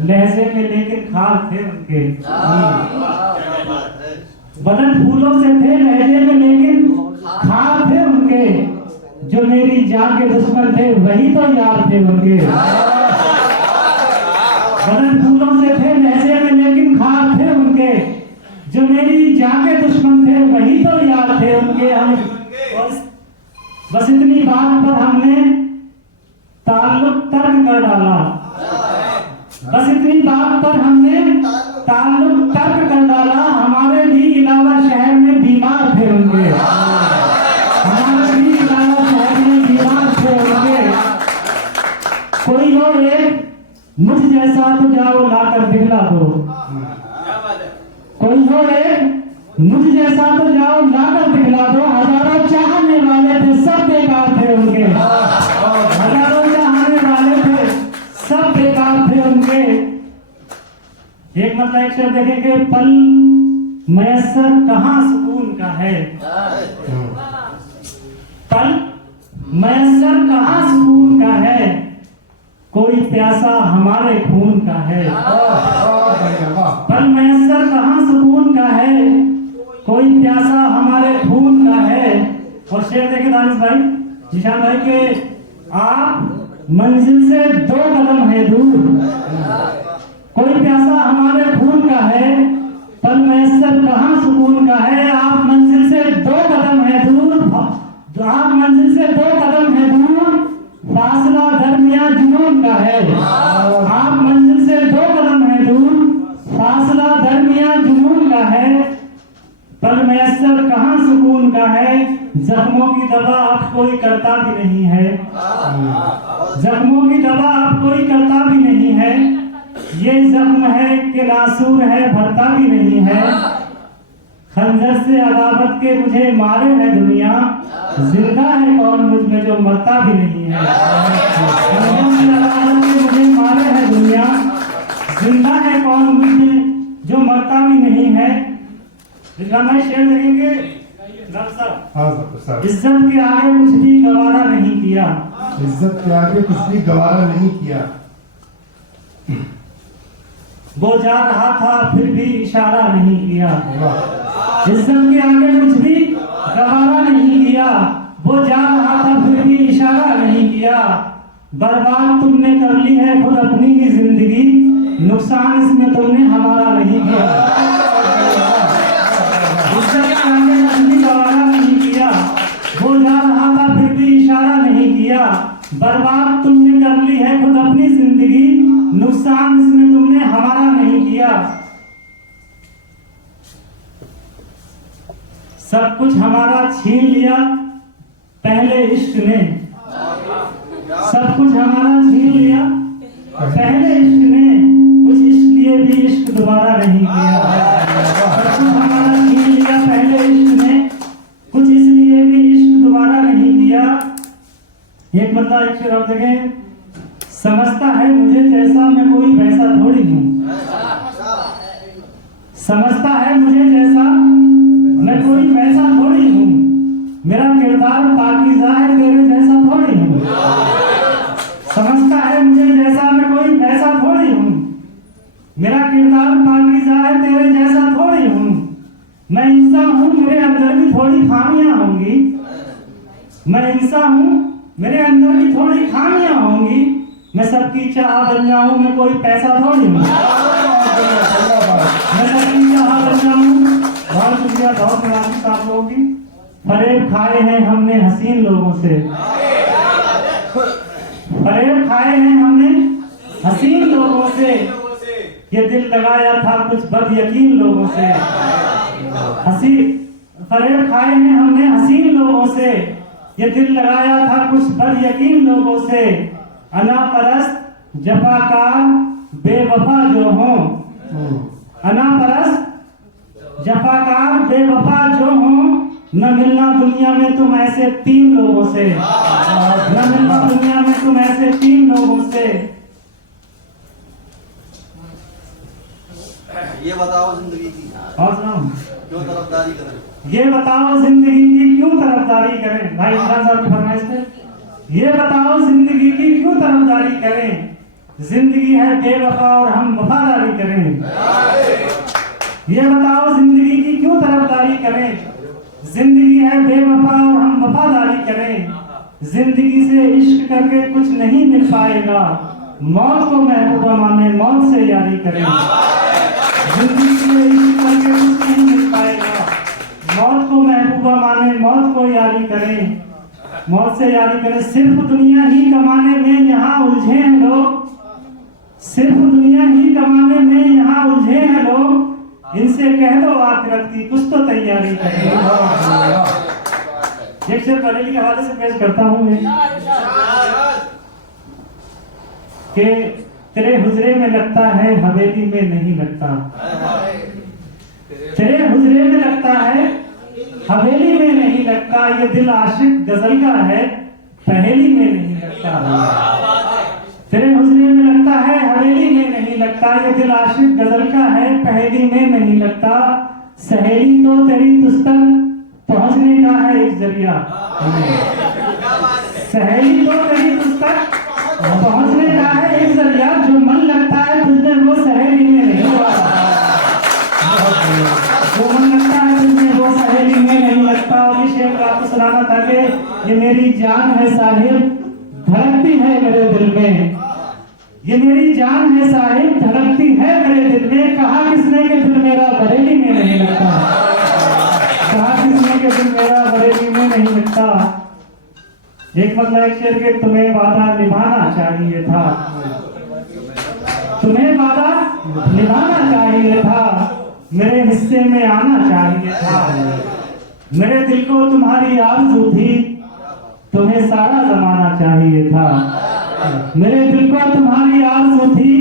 लहजे में लेकिन खाल थे उनके। बदन फूलों से थे लहजे में लेकिन खाल थे उनके। जो मेरी जान के दुश्मन थे वही तो यार थे उनके। बदन फूलों से थे लहजे में लेकिन खाल थे उनके। जो मेरी जान के दुश्मन थे वही तो यार थे उनके। हम बस इतनी बात पर हमने ताल्लुक तर्क कर डाला। बस इतनी बात पर हमने ताल्लुक तर्क कर डाला। हमारे भी इलावा शहर में बीमार थे उनके। हमारे भी इलावा शहर में बीमार थे उनके। कोई हो एक मुझ जैसा तो जाओ लाकर दिखला दो। कोई हो एक मुझ जैसा तो जाओ लाकर दिखला दो। हजारों चाहने वाले थे सब बेकार थे उनके। हजारों चाहने वाले थे सब बेकार थे उनके। एक मतलब एक शब्द देखेंगे, पल मयसर कहाँ सुकून का है। पल मयसर कहाँ सुकून का है। कोई प्यासा हमारे खून का है। पल मयसर कहाँ सुकून का है। कोई प्यासा हमारे खून का है। और शेर देखे दानिश भाई, जिशान भाई के, आप मंजिल से 2 कदम है दूर। कोई प्यासा हमारे खून का है। पल मयसर कहाँ सुकून का है। आप मंजिल से 2 कदम है दूर। आप मंजिल से 2 कदम है दूर। फासला दरमियान जुनून का है। आप मंजिल से 2 कदम है दूर। फासला दरमियान जुनून का है। पल मयसर कहाँ सुकून का है। जख्मों की दवा अब कोई करता भी नहीं है। जख्मों की दवा अब कोई करता भी नहीं है। ये जख्म है कि नासूर है भरता भी नहीं है। खंजर से अदावत के मुझे मारे है दुनिया। जिंदा है कौन मुझ में जो मरता भी नहीं है। खंजर से अदावत के मुझे मारे है दुनिया। जिंदा है कौन मुझ में जो मरता भी नहीं है। शेर देखेंगे इज्जत के आगे कुछ भी गवारा नहीं किया। इज्जत के आगे कुछ भी गवारा नहीं किया। वो जा रहा था फिर भी इशारा नहीं किया। इज्जत के आगे कुछ भी गवारा नहीं किया। वो जा रहा था फिर भी इशारा नहीं किया। बर्बाद तुमने कर ली है खुद अपनी ही जिंदगी। नुकसान इसमें तुमने हमारा नहीं किया। इज्जत के आगे कुछ भी गवारा नहीं किया। वो जा रहा था फिर भी इशारा नहीं किया। बर्बाद तुमने कर ली है खुद अपनी जिंदगी। नुकसान इसमें तुमने हमारा नहीं किया। सब कुछ हमारा छीन लिया पहले इश्क ने। सब कुछ हमारा छीन लिया पहले इश्क ने। कुछ इसलिए भी इश्क दोबारा नहीं किया। सब कुछ हमारा छीन लिया पहले इश्क ने। कुछ इसलिए भी इश्क दोबारा नहीं किया। एक मतलब एक शेर आप देखें, समझता है मुझे जैसा मैं कोई वैसा थोड़ी हूँ। समझता है मुझे जैसा मैं कोई वैसा थोड़ी हूँ। मेरा किरदार पाकीज़ा है तेरे जैसा थोड़ी हूँ। समझता है मुझे जैसा मैं कोई वैसा थोड़ी हूँ। मेरा किरदार पाकीज़ा है तेरे जैसा थोड़ी हूँ। मैं इंसान हूँ मेरे अंदर भी थोड़ी खामियां होंगी। मैं इंसान हूँ मेरे अंदर भी थोड़ी खामियां होंगी। मैं सबकी चाह बन जाऊं मैं कोई पैसा थोड़ी हूँ। मैं सबकी चाह बन जाऊं। बहुत शुक्रिया, बहुत मुबारक आप लोगों की। फरेब खाए हैं हमने हसीन लोगों से। फरेब खाए हैं हमने हसीन लोगों से। ये दिल लगाया था कुछ बद यकीन लोगों से। फरेब खाए हैं हमने हसीन लोगों से। ये दिल लगाया था कुछ बद यकीन लोगों से। अना परस्त जफाकार बेवफा जो हो। अना परस्त जफाकार बेवफा जो हो। न मिलना दुनिया में तुम ऐसे 3 लोगों से। न मिलना दुनिया में तुम ऐसे 3 लोगों से। ये बताओ जिंदगी की और सुनाओ क्यों तरफदारी करें। ये बताओ जिंदगी की क्यों तरफदारी करें। भाई इमरान साहब की फरमाइश पे, ये बताओ जिंदगी की क्यों तरफदारी करें। जिंदगी है बेवफा और हम वफादारी करें। ये बताओ जिंदगी की क्यों तरफदारी करें। जिंदगी है बेवफा और हम वफादारी करें। जिंदगी से इश्क करके कुछ नहीं मिल पाएगा। मौत को महबूबा माने मौत से यारी करें। जिंदगी से इश्क करके कुछ नहीं मिल पाएगा। मौत को महबूबा माने मौत को यारी करें। मौत से यारी करें। सिर्फ दुनिया ही कमाने में यहाँ उलझे हैं लोग। सिर्फ दुनिया ही कमाने में यहाँ उलझे हैं लोग। इनसे कह दो आखिरत की कुछ तो तैयारी करें। एक शेर बरेली के हवाले से पेश करता हूँ मैं कि तेरे हुजरे में लगता है हवेली में नहीं लगता। तेरे हुजरे में लगता है हवेली में नहीं लगता। ये दिल आशिक गजल का है पहेली में नहीं लगता। तेरे हुजरे में लगता है हवेली में नहीं लगता। ये दिल आशिक गजल का है पहेली में नहीं लगता। सहेली तो तेरी तुझ तक पहुंचने का है एक जरिया। सहेली तो तेरी तुझ तक पहुंचने का है एक जरिया। जो मन लगता है तुझे वो सहेली में नहीं लगता। जो मन लगता है तुझे वो सहेली में नहीं लगता। और ये शेर आपको सुनाना था कि ये मेरी जान है साहिब धड़कती है मेरे दिल में। ये मेरी जान है साहिब धड़कती है मेरे दिल में। कहा किसने कि दिल मेरा बरेली में नहीं लगता। कहा किसने कि दिल मेरा बरेली में नहीं लगता। एक मतलब एक शेर के तुम्हें वादा निभाना चाहिए था। तुम्हें वादा निभाना चाहिए था। मेरे हिस्से में आना चाहिए था। मेरे दिल को तुम्हारी आरज़ू थी। तुम्हें सारा जमाना चाहिए था। मेरे दिल को तुम्हारी आरज़ू थी।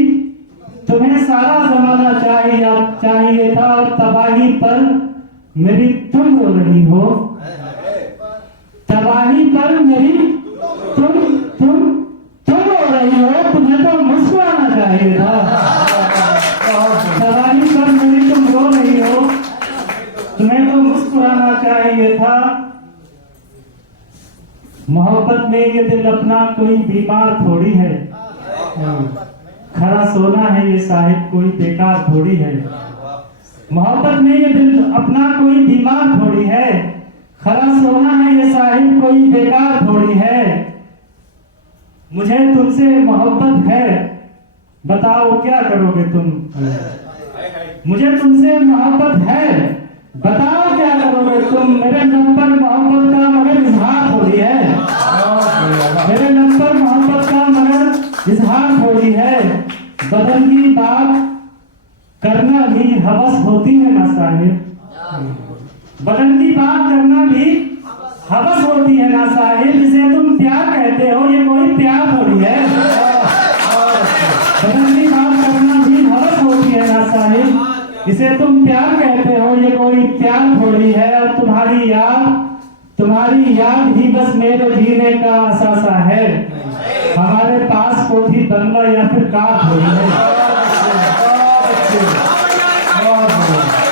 तुम्हें सारा जमाना चाहिए था। और तबाही पर मेरी तुम रो रही हो। तबाही पर मेरी तुम रो रही हो। तुम्हें तो मुस्कुराना चाहिए था। तबाही पर मेरी तुम रो रही हो। तुम्हें तो मुस्कुराना चाहिए था। मोहब्बत में ये दिल अपना कोई बीमार थोड़ी है। खरा सोना है ये साहिब कोई बेकार थोड़ी है। मोहब्बत में ये दिल अपना कोई बीमार थोड़ी है। खरा सोना है ये साहिब कोई बेकार थोड़ी है। मुझे तुमसे मोहब्बत है बताओ क्या करोगे तुम। मुझे तुमसे मोहब्बत है बताओ क्या करोगे तुम। मेरे नंबर मोहब्बत का मगर इजहार थोड़ी है। मेरे नंबर मोहब्बत का मगर इजहार थोड़ी है। बदन की बात करना भी हवस होती है ना साहिब। बदन की बात करना भी हवस होती है ना साहिब। जिसे तुम प्यार कहते हो ये कोई प्यार थोड़ी है। बदन की बात करना भी हवस होती है ना साहिब। जिसे तुम प्यार कहते हो ये कोई प्यार थोड़ी है। और तुम्हारी याद ही बस मेरे जीने का असासा है। हमारे पास कोठी बंगला या फिर कार थोड़ी है।